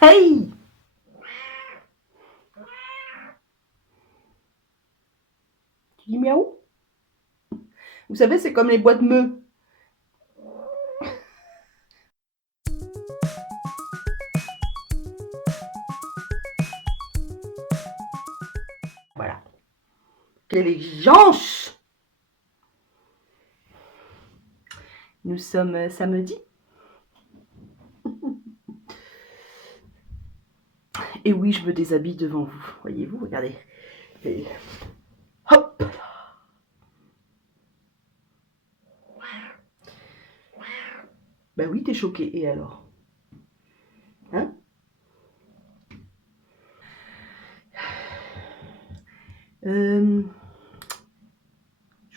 Hey! Tu dis miaou? Vous savez, c'est comme les boîtes meux. Voilà. Quelle exigence! Nous sommes samedi. Et oui, je me déshabille devant vous. Voyez-vous, regardez. Et hop! Ben oui, t'es choqué. Et alors? Hein? Je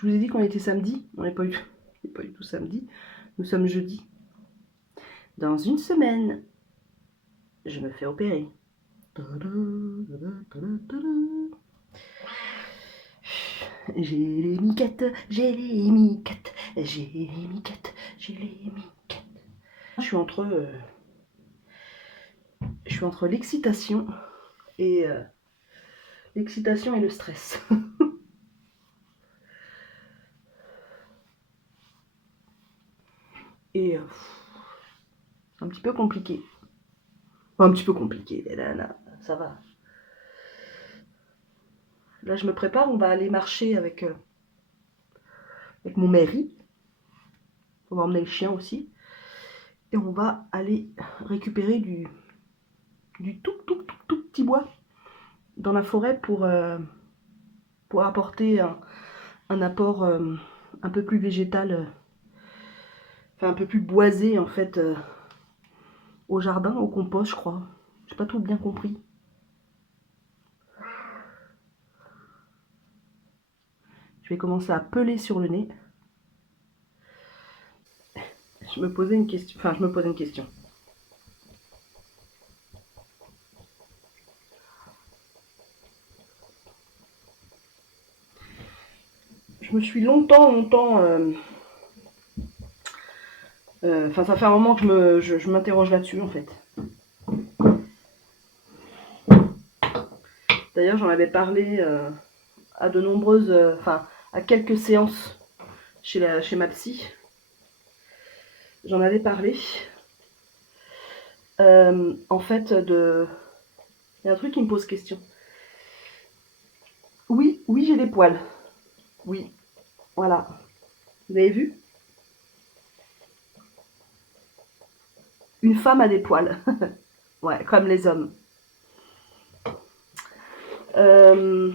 vous ai dit qu'on était samedi. On n'est pas du tout samedi. Nous sommes jeudi. Dans une semaine, je me fais opérer. J'ai les miquettes, j'ai les miquettes, j'ai les miquettes, j'ai les miquettes. Je suis entre l'excitation et le stress. Et un petit peu compliqué. Enfin, un petit peu compliqué, là, ça va. Là, je me prépare, on va aller marcher avec mon mari. On va emmener le chien aussi. Et on va aller récupérer du tout petit bois dans la forêt pour apporter un apport un peu plus végétal, enfin un peu plus boisé en fait, au jardin, au compost, je crois. J'ai pas tout bien compris. Je vais commencer à peler sur le nez. Je me posais une question. Je me suis longtemps, enfin, ça fait un moment que je m'interroge là-dessus en fait. D'ailleurs, j'en avais parlé à de nombreuses, enfin, à quelques séances chez ma psy. J'en avais parlé. En fait, il y a un truc qui me pose question. Oui, oui, j'ai des poils. Oui, voilà. Vous avez vu? Une femme a des poils. Ouais, comme les hommes. Euh,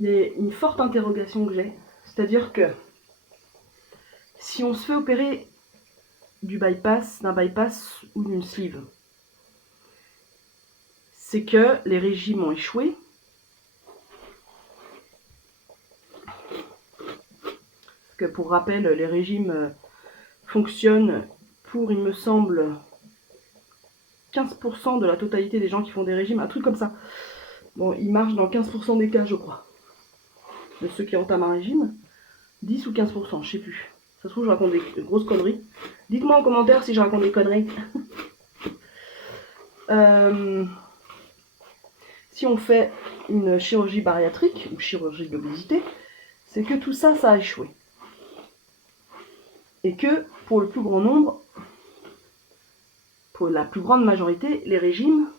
Il y a une forte interrogation que j'ai. C'est-à-dire que si on se fait opérer d'un bypass ou d'une sleeve, c'est que les régimes ont échoué. Parce que pour rappel, les régimes fonctionnent pour, il me semble, 15% de la totalité des gens qui font des régimes, un truc comme ça. Bon, ils marchent dans 15% des cas, je crois, de ceux qui entament un régime. 10 ou 15%, je sais plus. Ça se trouve, je raconte des grosses conneries. Dites-moi en commentaire si je raconte des conneries. Si on fait une chirurgie bariatrique ou chirurgie d'obésité, c'est que tout ça, ça a échoué. Et que pour le plus grand nombre, pour la plus grande majorité, les régimes,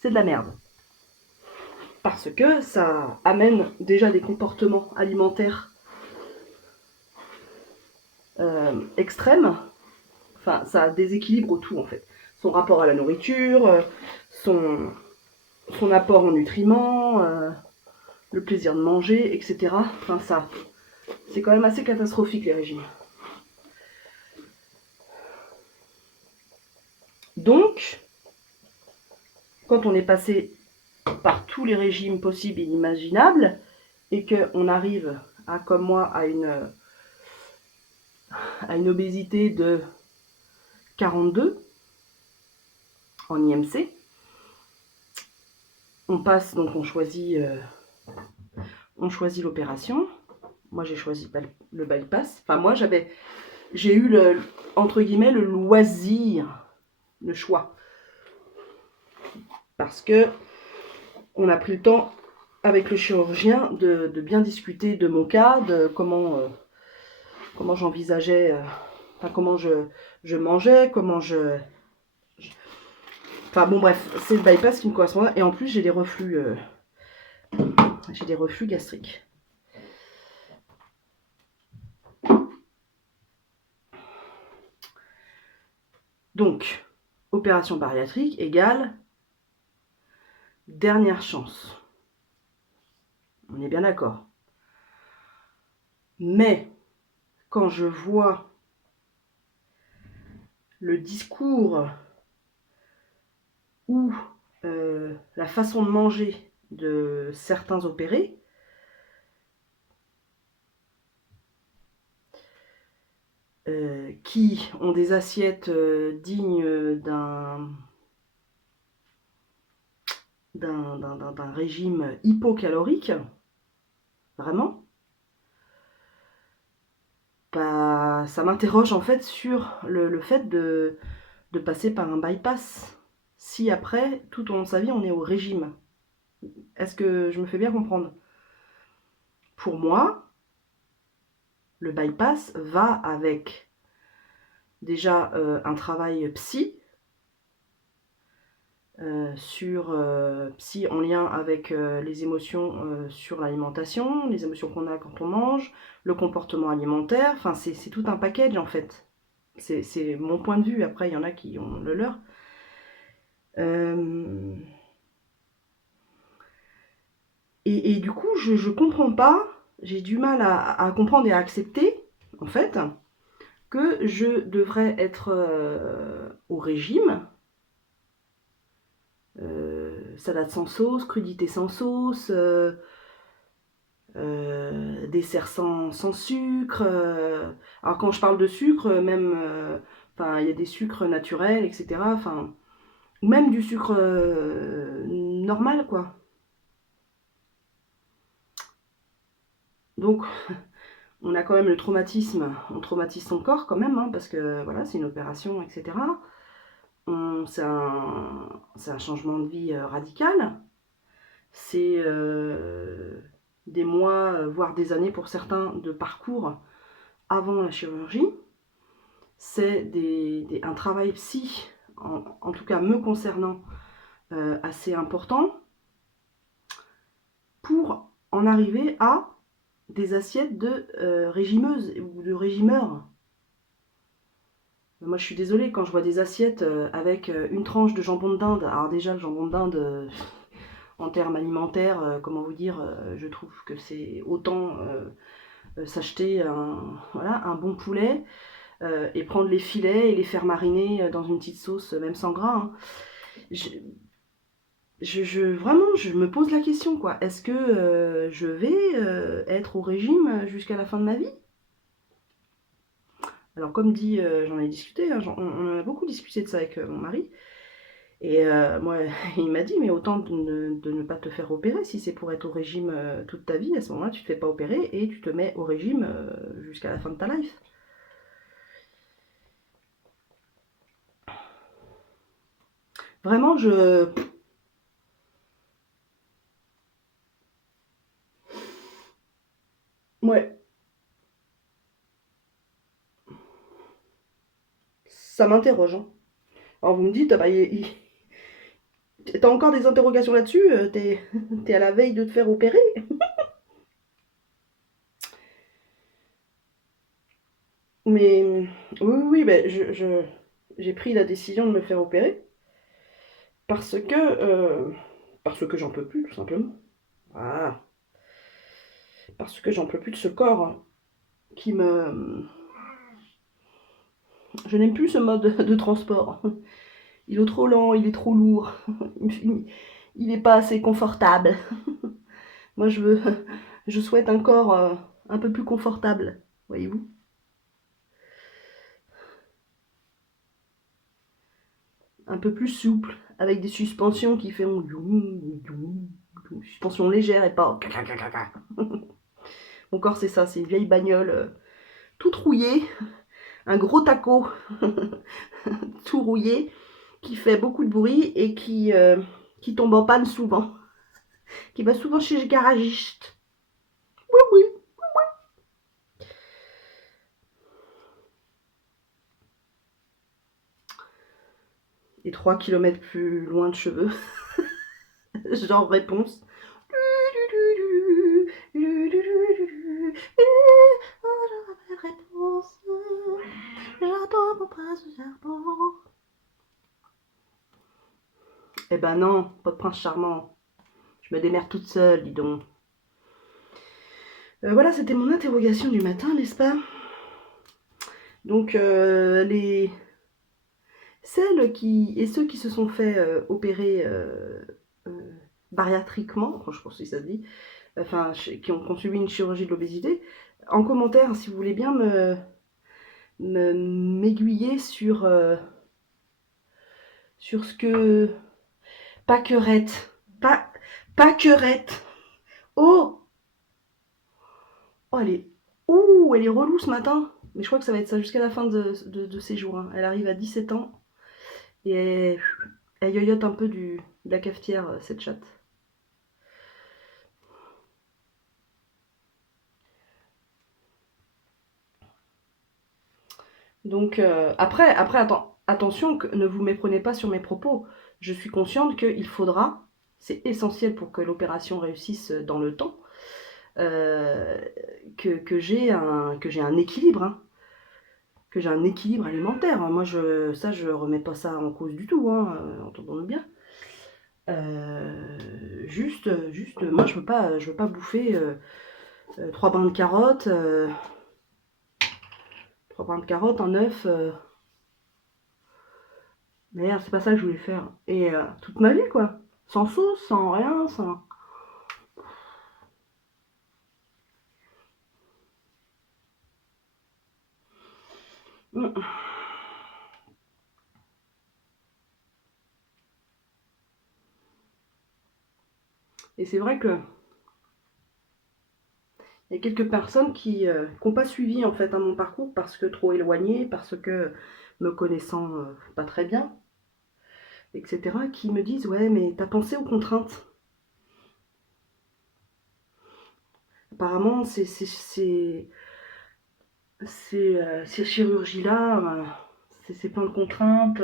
c'est de la merde. Parce que ça amène déjà des comportements alimentaires extrêmes. Enfin, ça déséquilibre tout en fait. Son rapport à la nourriture, son apport en nutriments, le plaisir de manger, etc. Enfin, ça, c'est quand même assez catastrophique les régimes. Donc, quand on est passé par tous les régimes possibles et inimaginables, et qu'on arrive à, comme moi, à une obésité de 42 en IMC, on passe, donc on choisit l'opération. Moi j'ai choisi le bypass. Enfin moi j'avais j'ai eu entre guillemets le loisir, le choix. Parce que on a pris le temps avec le chirurgien de bien discuter de mon cas, de comment j'envisageais, enfin comment je mangeais, enfin bon bref, c'est le bypass qui me correspond. Et en plus j'ai des reflux gastriques. Donc, opération bariatrique égale dernière chance. On est bien d'accord. Mais quand je vois le discours ou la façon de manger de certains opérés, qui ont des assiettes dignes d'un régime hypocalorique, vraiment, bah, ça m'interroge en fait sur le fait de passer par un bypass. Si après, tout au long de sa vie, on est au régime. Est-ce que je me fais bien comprendre? Pour moi, le bypass va avec déjà un travail psy, psy en lien avec les émotions sur l'alimentation, les émotions qu'on a quand on mange, le comportement alimentaire, enfin c'est tout un package en fait. C'est mon point de vue, après il y en a qui ont le leur. Et du coup, je comprends pas, j'ai du mal à comprendre et à accepter, en fait, que je devrais être au régime, salade sans sauce, crudité sans sauce, dessert sans sucre. Alors quand je parle de sucre, même, il y a des sucres naturels, etc. Enfin, ou même du sucre normal, quoi. Donc, on a quand même le traumatisme, on traumatise son corps quand même, hein, parce que voilà, c'est une opération, etc. C'est un changement de vie radical. C'est des mois, voire des années pour certains, de parcours avant la chirurgie. C'est un travail psy, en tout cas me concernant, assez important pour en arriver à des assiettes de régimeuses ou de régimeurs. Moi je suis désolée, quand je vois des assiettes avec une tranche de jambon de dinde, alors déjà le jambon de dinde, en termes alimentaires, comment vous dire, je trouve que c'est autant s'acheter un bon poulet et prendre les filets et les faire mariner dans une petite sauce, même sans gras. Hein. Vraiment, je me pose la question, quoi. Est-ce que je vais être au régime jusqu'à la fin de ma vie? Alors comme dit, j'en ai discuté, hein, on a beaucoup discuté de ça avec mon mari. Et moi, il m'a dit, mais autant de ne pas te faire opérer, si c'est pour être au régime toute ta vie, à ce moment-là, tu te fais pas opérer et tu te mets au régime jusqu'à la fin de ta life. Vraiment, ouais, ça m'interroge. Hein. Alors vous me dites, ah bah, t'as encore des interrogations là-dessus? T'es à la veille de te faire opérer? Mais oui, ben, j'ai pris la décision de me faire opérer parce que, j'en peux plus, tout simplement. Voilà. Parce que j'en peux plus de ce corps qui me... Je n'aime plus ce mode de transport. Il est trop lent, il est trop lourd. Il n'est pas assez confortable. Moi, je souhaite un corps un peu plus confortable, voyez-vous. Un peu plus souple, avec des suspensions qui font... Suspension légère et pas... Mon corps, c'est ça, c'est une vieille bagnole toute rouillée, un gros taco tout rouillé qui fait beaucoup de bruit et qui tombe en panne souvent, qui va souvent chez le garagiste. Oui, oui. Et 3 kilomètres plus loin de cheveux, genre réponse. Réponse. J'attends mon prince charmant. Eh ben non, pas de prince charmant. Je me démerde toute seule, dis donc. Voilà, c'était mon interrogation du matin, n'est-ce pas? Donc, celles et ceux qui se sont fait opérer euh, bariatriquement, je pense que ça se dit, enfin, qui ont subi une chirurgie de l'obésité, en commentaire, si vous voulez bien m'aiguiller sur ce que... Pas querette. Pas querette. Oh! Oh, elle est relou ce matin. Mais je crois que ça va être ça jusqu'à la fin de ses jours. Hein. Elle arrive à 17 ans et elle yoyote un peu de la cafetière, cette chatte. Donc, après attention, ne vous méprenez pas sur mes propos. Je suis consciente qu'il faudra, c'est essentiel pour que l'opération réussisse dans le temps, que j'ai un équilibre. Hein. Que j'ai un équilibre alimentaire. Moi, je remets pas ça en cause du tout, hein, entendons-nous bien. Juste, moi, je veux pas bouffer 3 brins de carottes, 3 brins de carottes, un œuf. Merde, c'est pas ça que je voulais faire. Et toute ma vie, quoi. Sans sauce, sans rien, sans... Et c'est vrai que il y a quelques personnes qui n'ont pas suivi en fait mon parcours parce que trop éloigné, parce que me connaissant pas très bien, etc., qui me disent ouais mais t'as pensé aux contraintes. Apparemment ces chirurgies-là, c'est plein de contraintes.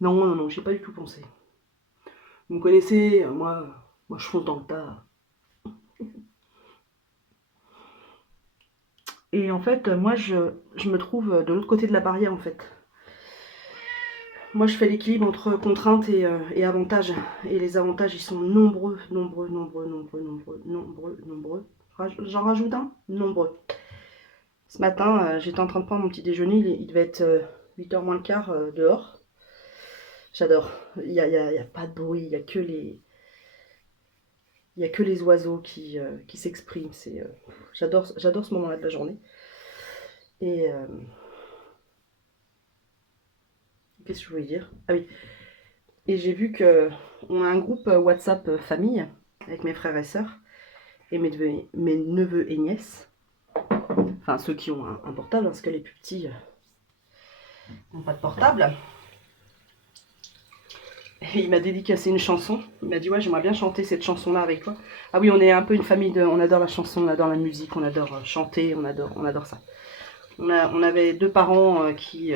Non, non, non, j'ai pas du tout pensé. Vous me connaissez, moi je fonce dans le tas. Et en fait, moi je me trouve de l'autre côté de la barrière en fait. Moi je fais l'équilibre entre contraintes et avantages. Et les avantages ils sont nombreux, nombreux, nombreux, nombreux, nombreux, nombreux, nombreux. J'en rajoute un? Nombreux. Ce matin, j'étais en train de prendre mon petit déjeuner, il devait être 8h moins le quart dehors. J'adore. Il y a pas de bruit, il y a que les oiseaux qui s'expriment. J'adore ce moment-là de la journée. Et qu'est-ce que je voulais dire? Ah oui. Et j'ai vu que on a un groupe WhatsApp famille avec mes frères et sœurs et mes neveux et nièces. Enfin ceux qui ont un portable, parce que les plus petits n'ont pas de portable. Et il m'a dédicacé une chanson. Il m'a dit ouais j'aimerais bien chanter cette chanson-là avec toi. Ah oui, on est un peu une famille on adore la chanson, on adore la musique, on adore chanter, on adore ça. On avait 2 parents qui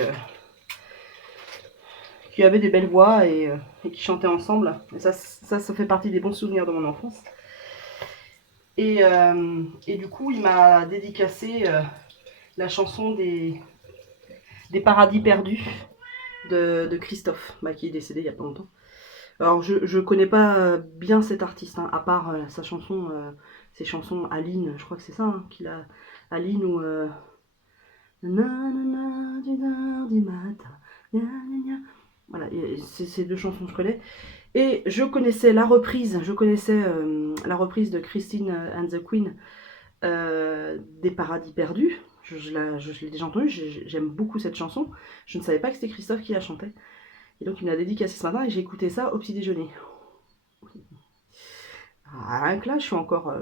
avaient des belles voix et qui chantaient ensemble. Et ça fait partie des bons souvenirs de mon enfance. Et du coup, il m'a dédicacé la chanson des Paradis perdus de Christophe, qui est décédé il y a pas longtemps. Alors, je connais pas bien cet artiste, hein, à part sa chanson, ses chansons Aline, je crois que c'est ça qu'il a. Aline ou nanana du matin, gna, gna, gna. Voilà, c'est ces 2 chansons que je connais. Et je connaissais la reprise de Christine and the Queen des Paradis perdus. Je l'ai déjà entendue, j'aime beaucoup cette chanson. Je ne savais pas que c'était Christophe qui la chantait. Et donc il me l'a dédicacé ce matin et j'ai écouté ça au petit déjeuner. Rien que là, je suis encore...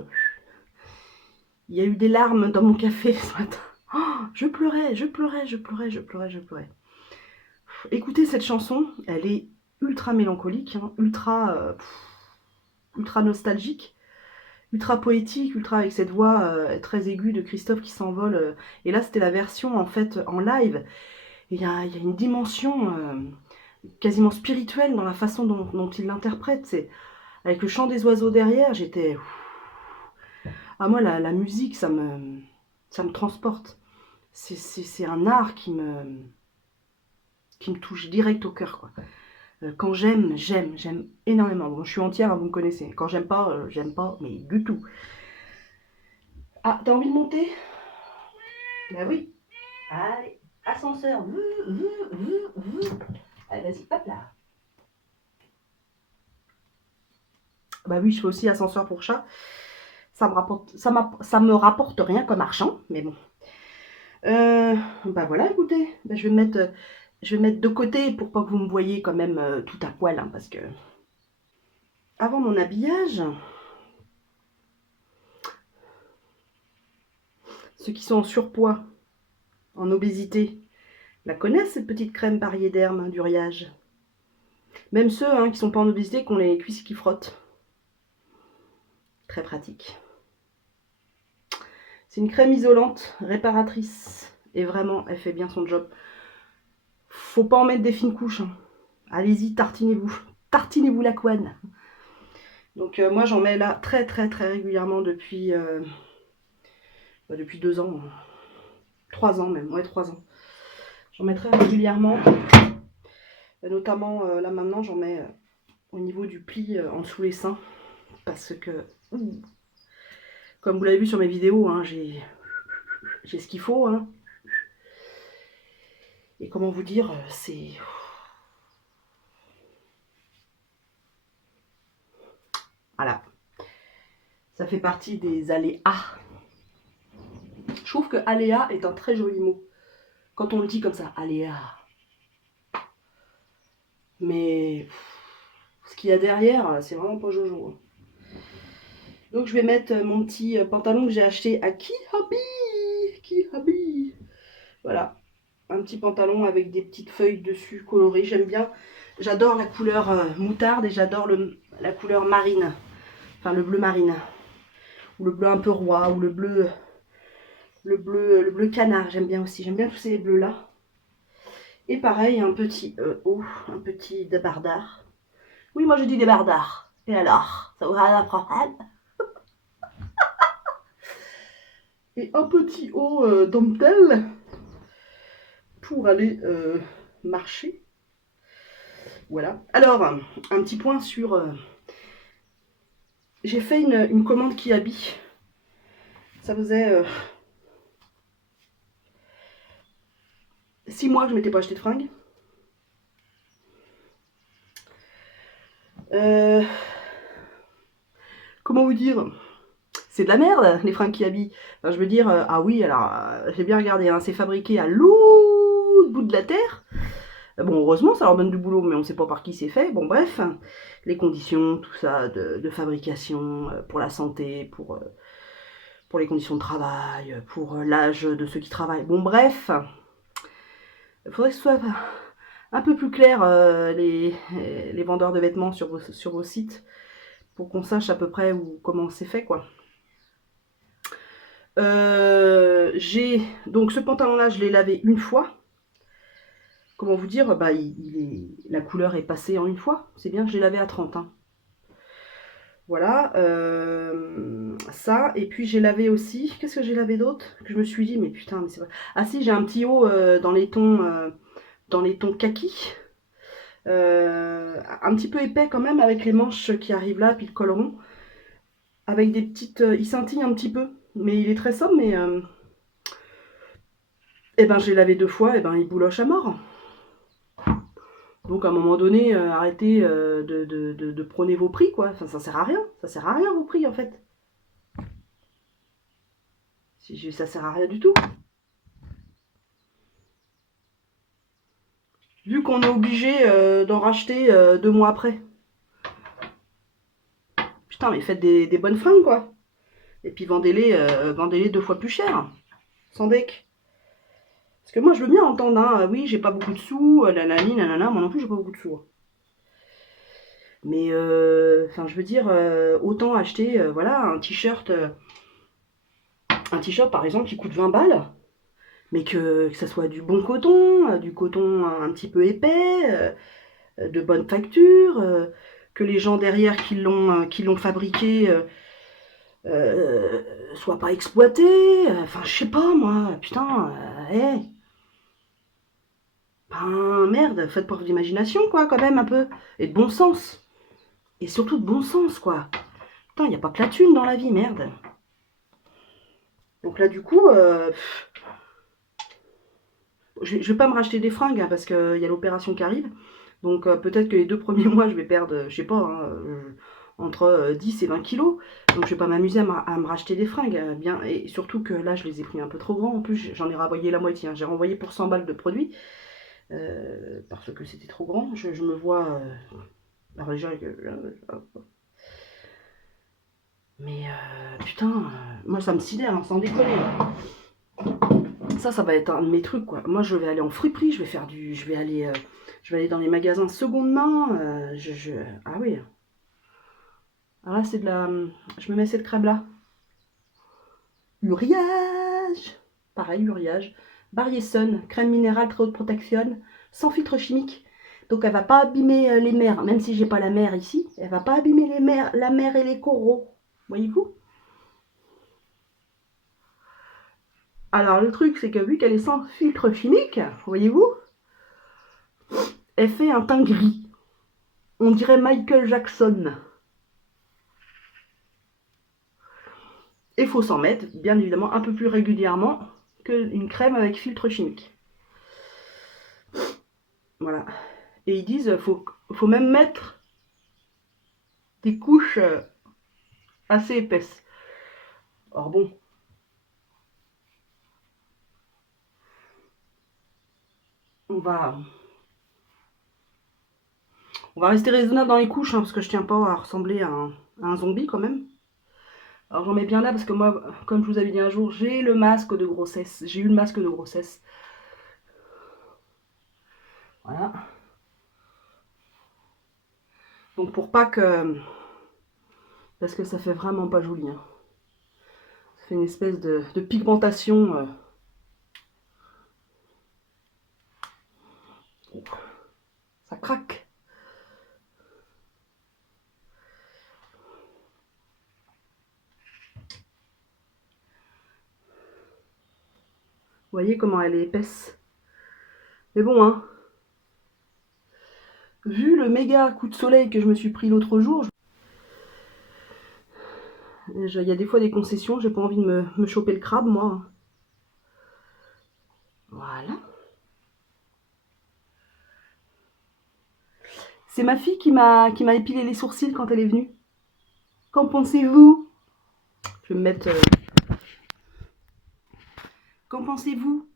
Il y a eu des larmes dans mon café ce matin. Oh, je pleurais, je pleurais, je pleurais, je pleurais, je pleurais. Écoutez cette chanson, elle est ultra mélancolique, hein, ultra nostalgique, ultra poétique, ultra avec cette voix très aiguë de Christophe qui s'envole. Et là, c'était la version en fait en live. Il y a une dimension quasiment spirituelle dans la façon dont il l'interprète. C'est avec le chant des oiseaux derrière, j'étais. Ah moi, la musique, ça me transporte. C'est un art qui me touche direct au cœur, quoi. Quand j'aime énormément. Bon, je suis entière, hein, vous me connaissez. Quand j'aime pas, mais du tout. Ah, t'as envie de monter? Bah oui. Allez, ascenseur. Allez, vas-y, hop là. Bah oui, je fais aussi ascenseur pour chat. Ça me rapporte rien comme argent, mais bon. Bah voilà, écoutez, bah, je vais mettre de côté pour pas que vous me voyez quand même tout à poil, hein, parce que avant mon habillage, ceux qui sont en surpoids, en obésité, la connaissent cette petite crème Pariéderme hein, du Riage. Même ceux hein, qui sont pas en obésité, qui ont les cuisses qui frottent. Très pratique. C'est une crème isolante, réparatrice, et vraiment, elle fait bien son job. Faut pas en mettre des fines couches. Hein. Allez-y, tartinez-vous. Tartinez-vous la couenne. Donc moi j'en mets là très régulièrement depuis 2 ans. 3 ans même, ouais 3 ans. J'en mets très régulièrement. Notamment là maintenant j'en mets au niveau du pli en dessous les seins. Parce que, comme vous l'avez vu sur mes vidéos, hein, j'ai ce qu'il faut. Hein. Et comment vous dire, c'est... Voilà. Ça fait partie des aléas. Je trouve que aléa est un très joli mot. Quand on le dit comme ça, aléa. Mais ce qu'il y a derrière, c'est vraiment pas jojo. Donc je vais mettre mon petit pantalon que j'ai acheté à Kihabi. Voilà. Un petit pantalon avec des petites feuilles dessus colorées. J'aime bien. J'adore la couleur moutarde et j'adore la couleur marine. Enfin le bleu marine. Ou le bleu un peu roi. Ou le bleu canard. J'aime bien aussi. J'aime bien tous ces bleus là. Et pareil, un petit un petit débardard. Oui, moi je dis débardard. Et alors, ça vous a un problème? Et un petit haut dentelle pour aller marcher. Voilà. Alors, un petit point sur... j'ai fait une commande Kiabi. Ça faisait 6 mois que je m'étais pas acheté de fringues. Comment vous dire? C'est de la merde, les fringues Kiabi. Enfin, je veux dire, ah oui, alors, j'ai bien regardé, hein, c'est fabriqué à l'autre bout de la terre. Bon, heureusement, ça leur donne du boulot, mais on ne sait pas par qui c'est fait. Bon, bref, les conditions, tout ça, de fabrication, pour la santé, pour les conditions de travail, pour l'âge de ceux qui travaillent. Bon, bref, il faudrait que ce soit un peu plus clair, les vendeurs de vêtements sur vos sites, pour qu'on sache à peu près comment c'est fait, quoi. Donc ce pantalon-là, je l'ai lavé une fois. Comment vous dire, bah, la couleur est passée en une fois. C'est bien, je l'ai lavé à 30. Hein. Voilà, ça. Et puis j'ai lavé aussi, qu'est-ce que j'ai lavé d'autre? Que je me suis dit, mais putain, mais c'est pas... Ah si, j'ai un petit haut dans les tons kaki. Un petit peu épais quand même, avec les manches qui arrivent là, puis le col rond. Avec des petites... il scintille un petit peu, mais il est très sobre, mais... Eh ben, je l'ai lavé 2 fois, et ben, il bouloche à mort. Donc à un moment donné, arrêtez de prôner vos prix, quoi. Enfin, ça sert à rien. Ça sert à rien vos prix, en fait. Ça sert à rien du tout. Vu qu'on est obligé d'en racheter 2 mois après. Putain, mais faites des bonnes fringues, quoi. Et puis vendez-les 2 fois plus cher. Sans deck. Parce que moi, je veux bien entendre, hein, oui, j'ai pas beaucoup de sous, nanani, nanana, moi non plus, j'ai pas beaucoup de sous. Mais, enfin, je veux dire, autant acheter, voilà, un t-shirt, par exemple, qui coûte 20 balles, mais que ça soit du coton un petit peu épais, de bonne facture, que les gens derrière qui l'ont fabriqué soient pas exploités. Enfin, je sais pas, moi, putain, hey, ben, merde, faites preuve d'imagination, quoi, quand même, un peu. Et de bon sens. Et surtout de bon sens, quoi. Putain, y a pas que la thune dans la vie, merde. Donc là, du coup, je vais pas me racheter des fringues, hein, parce qu'il y a l'opération qui arrive. Donc peut-être que les 2 premiers mois, je vais perdre, je sais pas, hein, entre 10 et 20 kilos. Donc je vais pas m'amuser à me racheter des fringues. Bien, et surtout que là, je les ai pris un peu trop grands. En plus, j'en ai renvoyé la moitié, hein. J'ai renvoyé pour 100 balles de produits. Parce que c'était trop grand. Je me vois. Alors déjà, mais putain, moi ça me sidère, hein, sans déconner. Ça va être un de mes trucs, quoi. Moi, je vais aller en friperie, je vais aller dans les magasins seconde main. Ah oui. Alors là, c'est de la. Je me mets cette crème-là. Uriage. Pareil, Uriage. Barrier Sun, crème minérale très haute protection, sans filtre chimique. Donc elle va pas abîmer les mers, même si j'ai pas la mer ici, elle va pas abîmer la mer et les coraux. Voyez-vous? Alors le truc, c'est que vu qu'elle est sans filtre chimique, voyez-vous, elle fait un teint gris. On dirait Michael Jackson. Il faut s'en mettre, bien évidemment, un peu plus régulièrement qu'une crème avec filtre chimique. Voilà. Et ils disent faut même mettre des couches assez épaisses. Alors bon, on va, on va rester raisonnable dans les couches, hein, parce que je tiens pas à ressembler à un zombie quand même. Alors j'en mets bien là parce que moi, comme je vous avais dit un jour, j'ai le masque de grossesse. J'ai eu le masque de grossesse. Voilà. Donc pour pas que... Parce que ça fait vraiment pas joli. Hein. Ça fait une espèce de pigmentation. Ça craque. Vous voyez comment elle est épaisse. Mais bon, hein. Vu le méga coup de soleil que je me suis pris l'autre jour, il y a des fois des concessions, j'ai pas envie de me choper le crabe, moi. Voilà. C'est ma fille qui m'a épilé les sourcils quand elle est venue. Qu'en pensez-vous? Je vais me mettre... Qu'en pensez-vous?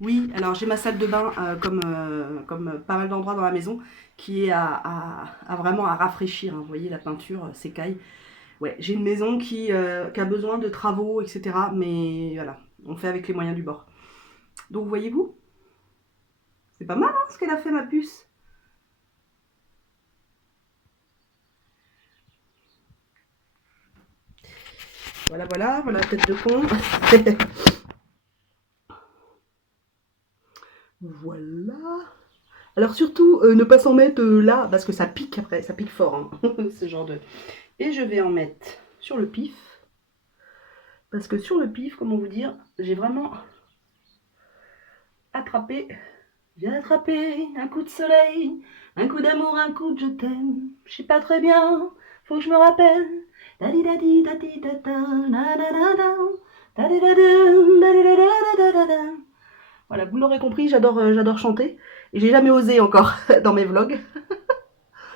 Oui, alors j'ai ma salle de bain, comme pas mal d'endroits dans la maison, qui est à vraiment à rafraîchir. Hein. Vous voyez, la peinture s'écaille. Ouais, j'ai une maison qui a besoin de travaux, etc. Mais voilà, on fait avec les moyens du bord. Donc voyez-vous, c'est pas mal, hein, ce qu'elle a fait, ma puce. Voilà, voilà, voilà, tête de con. Voilà. Alors surtout, ne pas s'en mettre là, parce que ça pique après, ça pique fort, hein, ce genre de... Et je vais en mettre sur le pif, parce que sur le pif, comment vous dire, j'ai vraiment attrapé, j'ai attrapé un coup de soleil, un coup d'amour, un coup de je t'aime, je sais pas très bien, faut que je me rappelle. Dadi dadi dadi dada, na na na na, dadi dadi dadi dada dada. Voilà, vous l'aurez compris, j'adore chanter. Et j'ai jamais osé encore dans mes vlogs.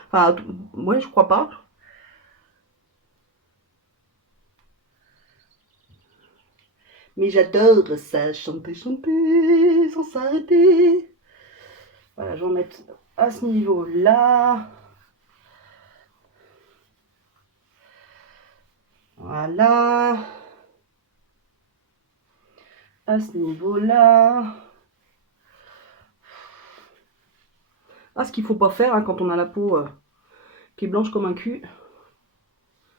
Enfin, ouais, je crois pas. Mais j'adore ça, chanter, chanter, sans s'arrêter. Voilà, je vais en mettre à ce niveau-là. Voilà. À ce niveau-là. Ah, ce qu'il faut pas faire hein, quand on a la peau qui est blanche comme un cul.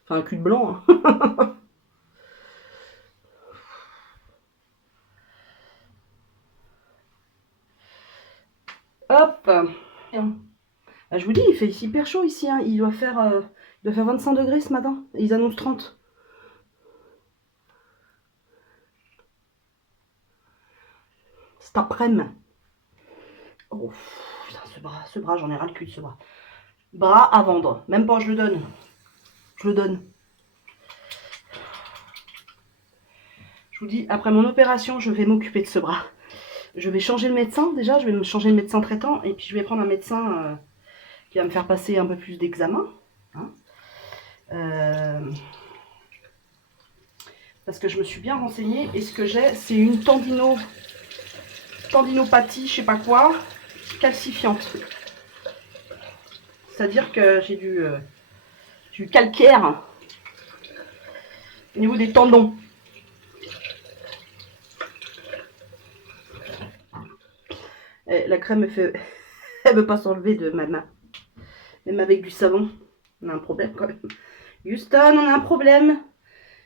Enfin, un cul de blanc. Hein. Hop. Ah, je vous dis, il fait hyper chaud ici. Hein. Il doit faire 25 degrés ce matin. Et ils annoncent 30. Cet après-midi. Oh, putain, ce bras, j'en ai ras le cul de ce bras. Bras à vendre. Même pas, je le donne. Je le donne. Je vous dis, après mon opération, je vais m'occuper de ce bras. Je vais changer le médecin. Déjà, je vais me changer le médecin traitant. Et puis, je vais prendre un médecin qui va me faire passer un peu plus d'examens. Hein. Parce que je me suis bien renseignée. Et ce que j'ai, c'est une tendinopathie, je sais pas quoi, calcifiante. C'est-à-dire que j'ai du calcaire au niveau des tendons. Et la crème, elle veut pas s'enlever de ma main. Même avec du savon, on a un problème quand même. Houston, on a un problème.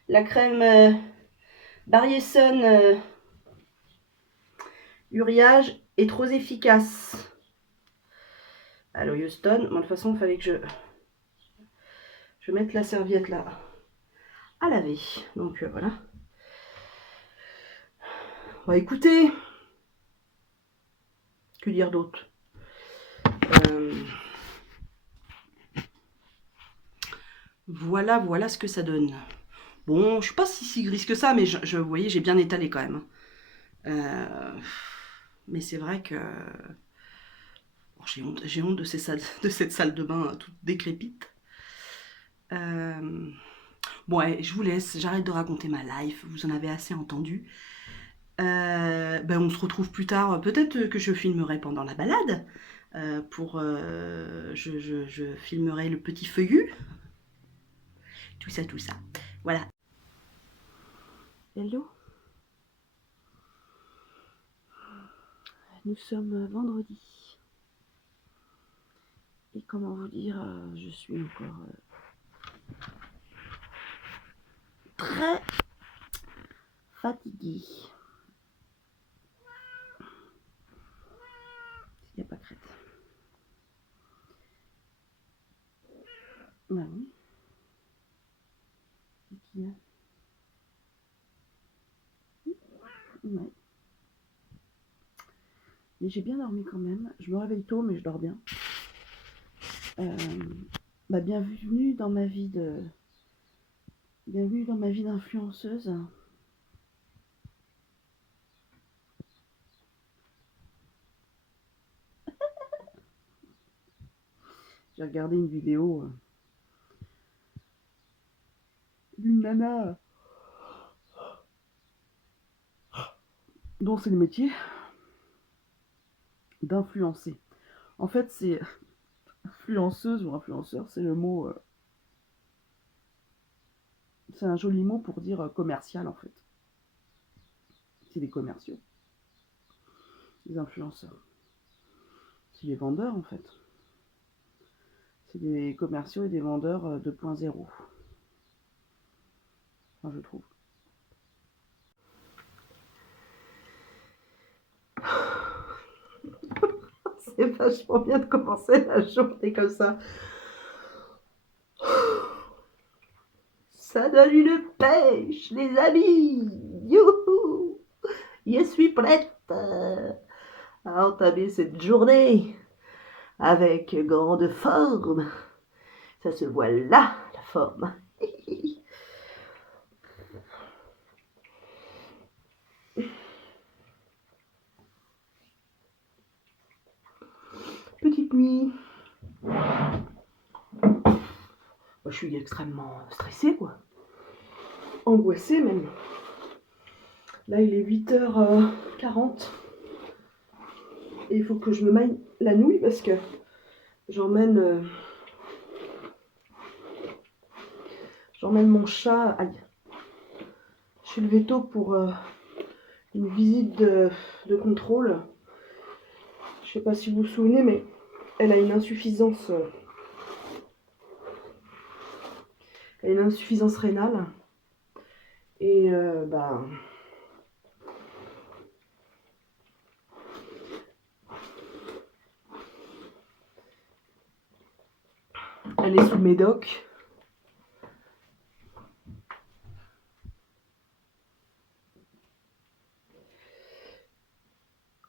La crème Barrier-Sun Uriage est trop efficace. Alors Houston, bon, de toute façon, il fallait que je mette la serviette là à laver. Donc voilà. Bon, écoutez, que dire d'autre Voilà ce que ça donne. Bon, je suis pas si grise que ça, mais vous voyez, j'ai bien étalé quand même. Mais c'est vrai que bon, j'ai honte de cette salle de bain toute décrépite. Bon, ouais, je vous laisse, j'arrête de raconter ma life, vous en avez assez entendu. Ben on se retrouve plus tard, peut-être que je filmerai pendant la balade. Je filmerai le petit feuillu. Tout ça. Voilà. Hello. Nous sommes vendredi. Et comment vous dire, je suis encore très fatiguée. Il n'y a pas crête. Bah oui. Et qui a ouais. Mais j'ai bien dormi quand même. Je me réveille tôt, mais je dors bien. Bah bienvenue dans ma vie d'influenceuse. J'ai regardé une vidéo d'une nana dont c'est le métier d'influencer. En fait, c'est influenceuse ou influenceur, c'est le mot. C'est un joli mot pour dire commercial en fait. C'est des commerciaux. Les influenceurs. C'est des vendeurs en fait. C'est des commerciaux et des vendeurs 2.0. Enfin, je trouve. C'est vachement bien de commencer la journée comme ça. Ça donne une pêche, les amis. Youhou! Je suis prête à entamer cette journée avec grande forme. Ça se voit là, la forme. Petite nuit. Moi, je suis extrêmement stressée, quoi. Angoissée, même. Là, il est 8h40. Et il faut que je me maille la nouille parce que j'emmène mon chat chez le veto pour une visite de contrôle. Je sais pas si vous vous souvenez, mais elle a une insuffisance, rénale. Et bah, elle est sous médoc.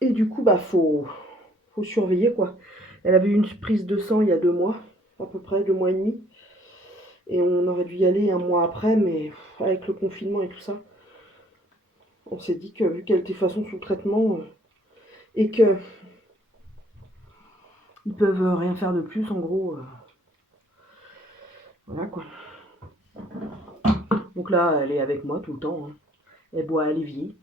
Et du coup, bah, faut surveiller, quoi. Elle avait eu une prise de sang il y a 2 mois, à peu près 2 mois et demi. Et on aurait dû y aller 1 mois après, mais avec le confinement et tout ça, on s'est dit que vu qu'elle était de toute façon sous traitement et que ils peuvent rien faire de plus, en gros, voilà quoi. Donc là, elle est avec moi tout le temps, hein. Elle boit à l'évier.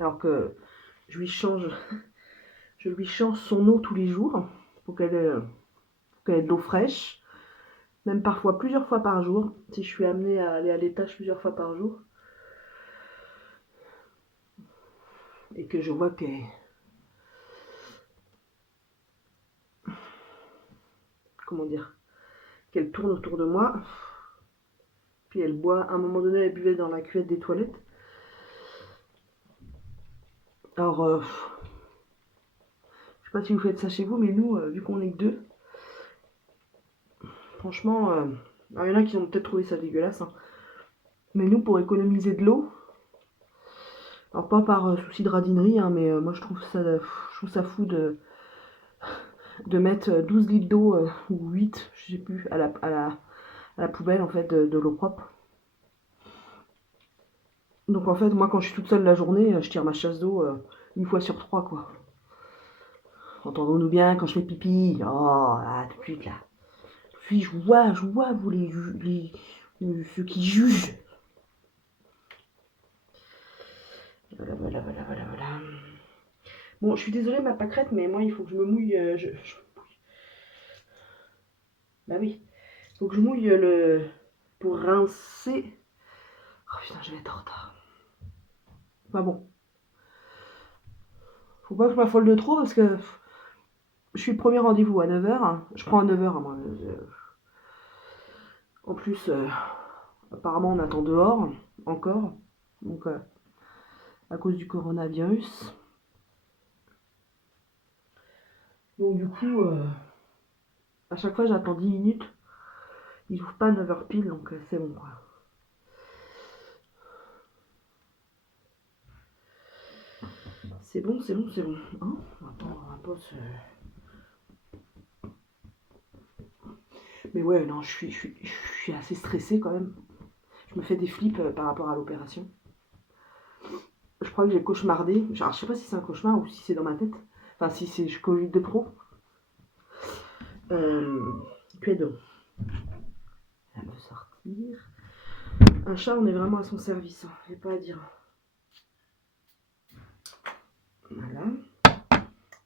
Alors que je lui change son eau tous les jours pour qu'elle ait de l'eau fraîche. Même parfois plusieurs fois par jour, si je suis amenée à aller à l'étage plusieurs fois par jour. Et que je vois qu'elle tourne autour de moi. Puis elle boit, à un moment donné, elle buvait dans la cuvette des toilettes. Alors, je sais pas si vous faites ça chez vous, mais nous, vu qu'on est que 2, franchement, il y en a qui ont peut-être trouvé ça dégueulasse, hein. Mais nous, pour économiser de l'eau, alors pas par souci de radinerie, hein, mais moi je trouve ça fou de mettre 12 litres d'eau ou 8, je sais plus, à la poubelle en fait de l'eau propre. Donc en fait, moi quand je suis toute seule la journée, je tire ma chasse d'eau 1 fois sur 3, quoi. Entendons-nous bien, quand je fais pipi, oh là, tout de suite là. Puis je vois vous ceux qui jugent. Voilà. Bon, je suis désolée ma pâquerette, mais moi il faut que je me mouille. Bah oui, il faut que je mouille pour rincer. Oh putain, je vais être en retard. Bah bon, faut pas que je m'affole de trop parce que je suis le premier rendez-vous à 9h. Je prends à 9h, moi. En plus, apparemment, on attend dehors encore. Donc, à cause du coronavirus. Donc, du coup, à chaque fois, j'attends 10 minutes. Ils ouvrent pas 9h pile, donc c'est bon, quoi. C'est bon. Hein, on va pas se... Mais ouais, non, je suis assez stressée quand même. Je me fais des flips par rapport à l'opération. Je crois que j'ai cauchemardé. Alors, je sais pas si c'est un cauchemar ou si c'est dans ma tête. Enfin, si c'est je cogite de trop. Que donc, elle veut sortir. Un chat, on est vraiment à son service. Hein. J'ai pas à dire. Voilà.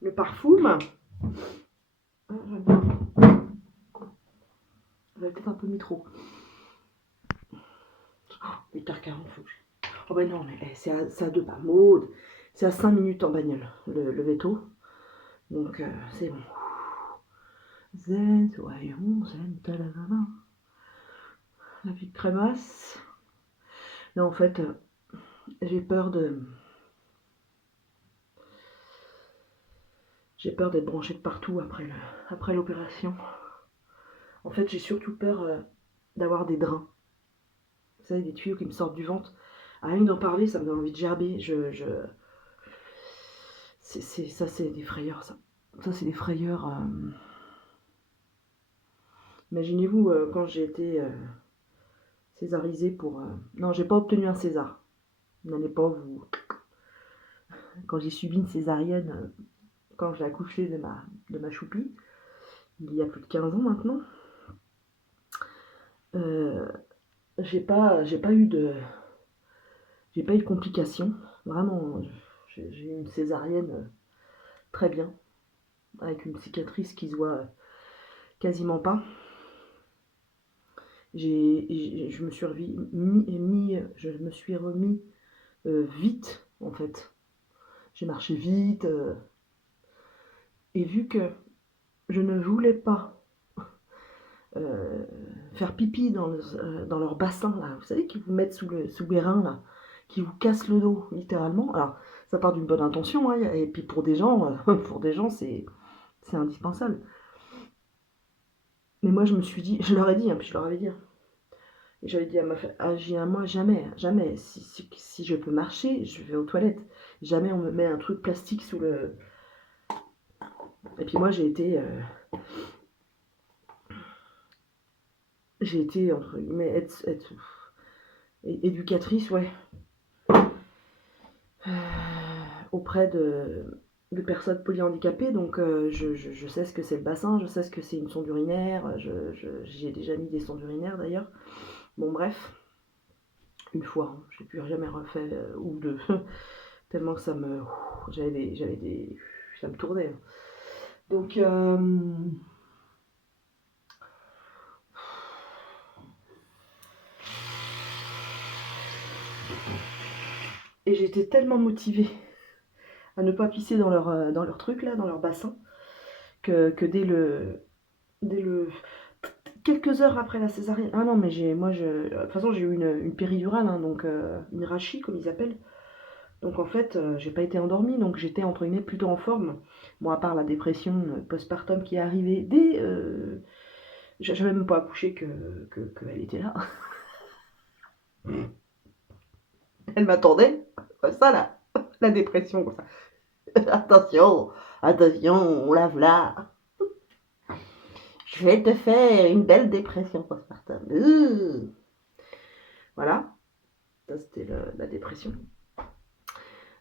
Le parfum. Ah, j'aime bien. J'avais peut-être un peu mis trop. 8h40, faut que je... Oh ben non, mais c'est à 2 pas. Maud. C'est à 5 minutes en bagnole, le veto. Donc, c'est bon. Zen, soyons zen, talalala. La vie de crémasse. Non, en fait, j'ai peur d'être branchée de partout après l'opération. En fait, j'ai surtout peur d'avoir des drains. Vous savez, des tuyaux qui me sortent du ventre. Rien que d'en parler, ça me donne envie de gerber. Ça, c'est des frayeurs, ça. Ça, c'est des frayeurs. Imaginez-vous quand j'ai été césarisée pour... Non, j'ai pas obtenu un césar. N'allez pas vous... Quand j'ai subi une césarienne, quand j'ai accouché de ma choupie, il y a plus de 15 ans maintenant, j'ai pas eu de complications. Vraiment, j'ai eu une césarienne très bien, avec une cicatrice qui se voit quasiment pas. Je me suis remis vite, en fait. J'ai marché vite. Et vu que je ne voulais pas faire pipi dans leur bassin, là, vous savez, qui vous mettent sous les reins, là, qui vous cassent le dos, littéralement. Alors, ça part d'une bonne intention, hein, et puis pour des gens, c'est indispensable. Mais moi, je me suis dit, je leur ai dit, hein, puis je leur avais dit, hein, et j'avais dit à moi, jamais, jamais, si je peux marcher, je vais aux toilettes. Jamais on me met un truc plastique sous le... Et puis moi, j'ai été, entre guillemets, éducatrice, ouais, auprès de personnes polyhandicapées, donc je sais ce que c'est le bassin, je sais ce que c'est une sonde urinaire, j'y ai déjà mis des sondes urinaires d'ailleurs. Bon bref, une fois, hein, je n'ai plus jamais refait, ou deux, tellement que ça me... ça me tournait. Donc... et j'étais tellement motivée à ne pas pisser dans leur truc là, dans leur bassin, que dès le quelques heures après la césarienne. Ah non, mais de toute façon, j'ai eu une péridurale, hein, donc une rachie, comme ils appellent. Donc en fait, j'ai pas été endormie, donc j'étais entre guillemets plutôt en forme. Bon, à part la dépression postpartum qui est arrivée dès. J'avais même pas accouché qu'elle était là. Elle m'attendait. Ça là, la dépression, comme ça. Attention, attention, on lave là. Je vais te faire une belle dépression postpartum. Voilà, ça c'était la dépression.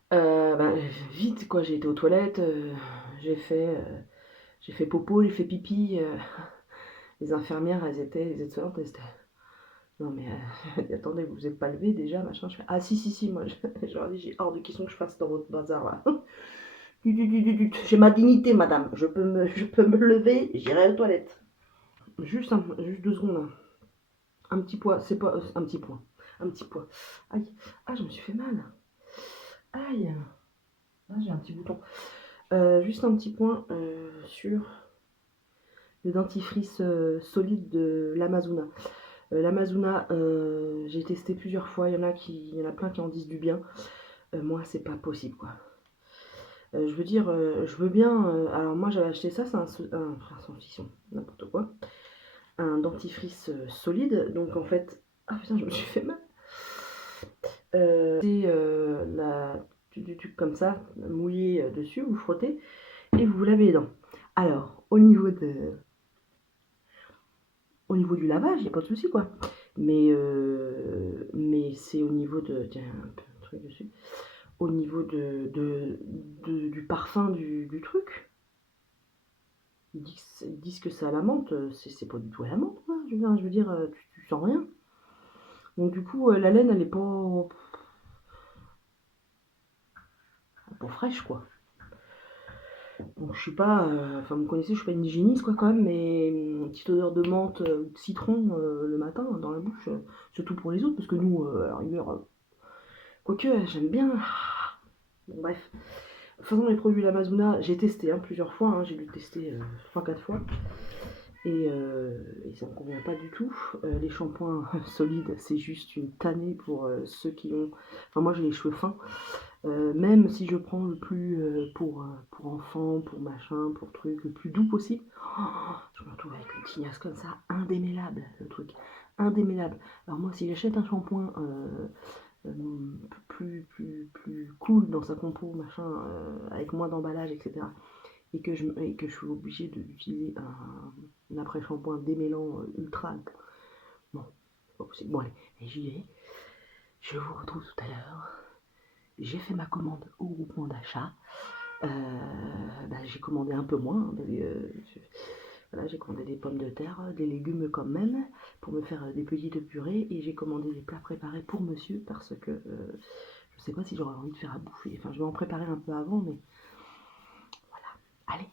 Bah, vite quoi, j'ai été aux toilettes, j'ai fait popo, j'ai fait pipi. Les infirmières, elles étaient soignantes, elles étaient... Non mais attendez, vous vous êtes pas levé déjà, machin. Je fais, ah si, moi je leur dis, j'ai hors de question que je fasse dans votre bazar là. J'ai ma dignité, madame, je peux me lever, j'irai aux toilettes. Juste 2 secondes là. Un petit poids, c'est pas un petit point. Un petit poids. Aïe, ah je me suis fait mal. Aïe, là j'ai un petit bouton. Juste un petit point sur le dentifrice solide de l'Amazona. L'Amazona, j'ai testé plusieurs fois, il y en a plein qui en disent du bien. Moi, c'est pas possible, quoi. Je veux dire, je veux bien... alors moi, j'avais acheté ça, c'est sans fiction, n'importe quoi. Un dentifrice solide, donc en fait... Ah putain, je me suis fait mal. C'est du truc comme ça, mouillé dessus, vous frottez, et vous vous lavez les dents. Alors, au niveau du lavage, il n'y a pas de souci, quoi. Mais c'est au niveau de... Tiens, un truc dessus. Au niveau du parfum du truc. Ils disent que c'est à la menthe. C'est pas du tout à la menthe, quoi. Je veux dire, tu sens rien. Donc du coup, la laine, elle est pas fraîche, quoi. Bon, je suis pas... Enfin, vous connaissez, je suis pas une hygiéniste, quoi, quand même, mais une petite odeur de menthe ou de citron le matin, dans la bouche, surtout pour les autres, parce que nous, à la rigueur... quoique, j'aime bien... Bon, bref. Faisant les produits L'Amazona, j'ai testé plusieurs fois, hein, j'ai dû tester 3-4 fois, et ça ne me convient pas du tout. Les shampoings solides, c'est juste une tannée pour ceux qui ont... Enfin, moi j'ai les cheveux fins, même si je prends le plus pour enfants, pour machin, pour truc, le plus doux possible, je me retrouve avec une tignasse comme ça, indémêlable, le truc, indémêlable. Alors moi, si j'achète un shampoing plus cool dans sa compo, machin, avec moins d'emballage, etc., et que je suis obligée d'utiliser un après-shampoing démêlant ultra... Bon, c'est pas possible. Bon allez, j'y vais. Je vous retrouve tout à l'heure. J'ai fait ma commande au groupement d'achat. J'ai commandé un peu moins. Voilà, j'ai commandé des pommes de terre, des légumes quand même, pour me faire des petites purées. Et j'ai commandé des plats préparés pour monsieur, parce que je sais pas si j'aurais envie de faire à bouffer. Enfin, je vais en préparer un peu avant, mais voilà. Allez,